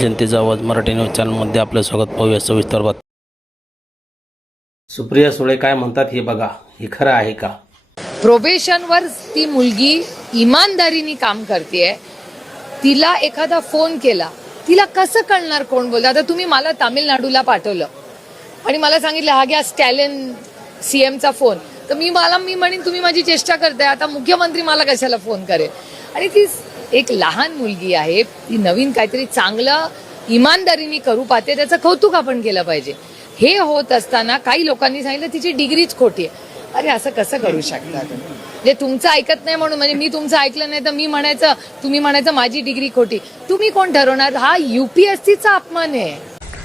जनतेचा आवाज मराठी न्यूज चॅनलमध्ये आपलं स्वागत पाहूया सविस्तर बात सुप्रिया सुळे काय म्हणतात हे बघा हे खरं आहे का? प्रोबेशनवर ती मुलगी इमानदारीने काम करते तिला एखादा फोन केला तिला कसं कळणार कोण बोलतं? आता तुम्ही मला तामिळनाडूला पाठवलं आणि मला सांगितलं हा घ्या स्टॅलिन सीएमचा फोन. तर मी मला मी म्हणेन तुम्ही माझी चेष्टा करताय आता मुख्यमंत्री मला कशाला फोन करेल? आणि ती एक लहान मुलगी आहे ती नवीन काहीतरी चांगलं इमानदारीने करू पाहते त्याचं कौतुक आपण केलं पाहिजे. हे होत असताना काही लोकांनी सांगितलं तिची डिग्रीच खोटी आहे. अरे असं कसं करू शकता तुम्ही? म्हणजे तुमचं ऐकत नाही म्हणून म्हणजे मी तुमचं ऐकलं नाही तर मी म्हणायचं तुम्ही म्हणायचं माझी डिग्री खोटी. तुम्ही कोण ठरवणार? हा युपीएससीचा अपमान आहे.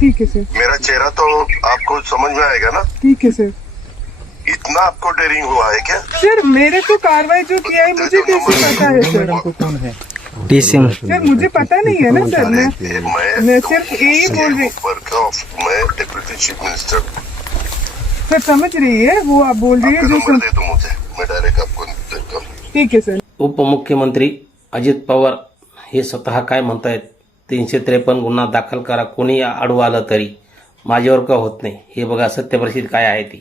ठीक है सर मेरा चेहरा तो आपको समझ में आएगा ना? ठीक है सर इतना आपको डेरिंग हुआ है क्या? सर मेरे को कार्रवाई जो किया है मुझे कैसे पता है सर सर मुझे पता नहीं है ना सर मैं मैं सिर्फ़ यही बोल रही मैं डिप्यूटी चीफ मिनिस्टर सर समझ रही है वो आप बोल रही है जो सम... दे दो मुझे मैं डायरेक्ट आपको देता हूँ। ठीक है सर उपमुख्यमंत्री अजित पवार हे स्वतः काय म्हणतायत? तीनशे त्रेपन्न गुन्हा दाखल करा. कोणी आडवं आलं तरी. माझ्यावर का होत नाही? हे बघा सत्यप्रसिद्ध काय आहे ती.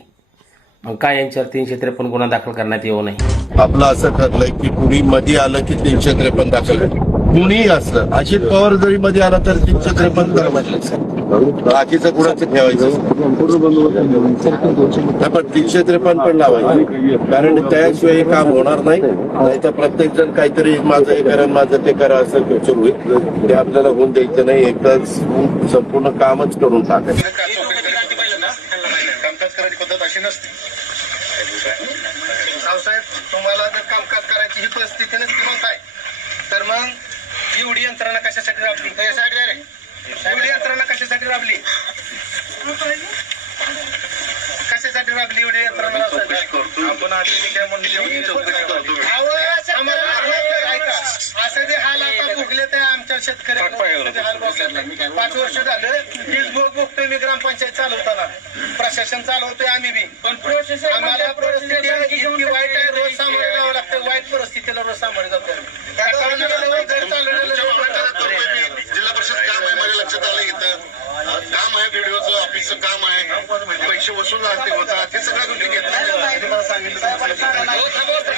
मग काय यांच्यावर तीनशे त्रेपन्न गुन्हा दाखल करण्यात येऊ नये? आपलं असं ठरलंय की कुणी मध्ये आलं की तीनशे त्रेपन्न दाखल कुणीही असलं अजित पवार जरी मध्ये आला तर तीनशे त्रेपन्न करा. म्हटलं बाकीचं कुणाचं ठेवायचं? नाही, पण तीनशे त्रेपन्न पण लावायचं. कारण त्याशिवाय हे काम होणार नाही. नाहीतर प्रत्येक जण काहीतरी माझं हे करा माझं ते करा असं सुरू होईल. ते आपल्याला होऊन द्यायचं नाही. एकदाच संपूर्ण कामच करून टाकायचं. साहेब तुम्हाला जर कामकाज करायची ही परिस्थिती नसती हो मग काय तर मग एवढी यंत्रणा कशासाठी राबली? कशासाठी? एवढी यंत्रणा कशासाठी राबली? कशासाठी राबली एवढी यंत्रणा आपण आधी काय असं जे हाल आता भोगले ते आमच्या भोगले पाच वर्ष झालं. वीज भोग भोगतोय मी ग्रामपंचायत चालवताना. प्रशासन चालवतोय आम्ही बी. पण आम्हाला परिस्थिती इतकी वाईट आहे. रोज सामोरे जावं लागतं. वाईट परिस्थितीला रोज सामोरे जातो जिल्हा परिषद काम आहे माझ्या लक्षात आलं इथं काम आहे व्हिडिओचं ऑफिसचं काम आहे. पैसे वसूल लागते होतात. हे सगळ्या गोष्टी छटूर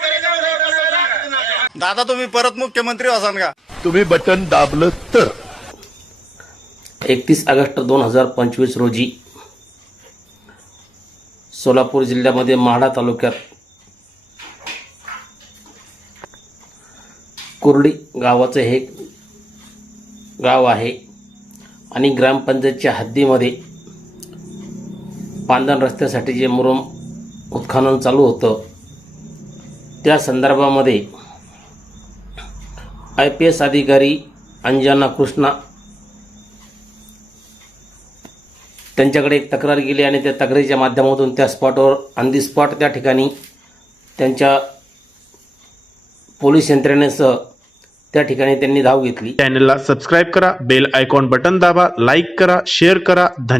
विरोधात असायला. दादा तुम्ही परत मुख्यमंत्री असाल का? तुम्ही बटन दाबलं तर. एकतीस ऑगस्ट दोन हजार पंचवीस रोजी सोलापूर जिल्ह्यामध्ये माढा तालुक्यात कुर्डी गावाचं हे गाव आहे. आणि ग्रामपंचायतच्या हद्दीमध्ये पांदण रस्त्यासाठी जे मुरुम उत्खनन चालू होतं त्या संदर्भामध्ये आय पी एस अधिकारी अंजना कृष्णा त्यांच्याकडे एक तक्रार गेली आणि त्या तक्रारीच्या माध्यमातून त्या स्पॉटवर ऑन दी स्पॉट त्या ठिकाणी त्यांच्या पोलीस यंत्रणेसह त्या ठिकाणी त्यांनी धाव घेतली. चॅनलला सबस्क्राईब करा बेल आयकॉन बटन दाबा लाईक करा शेअर करा. धन्यवाद.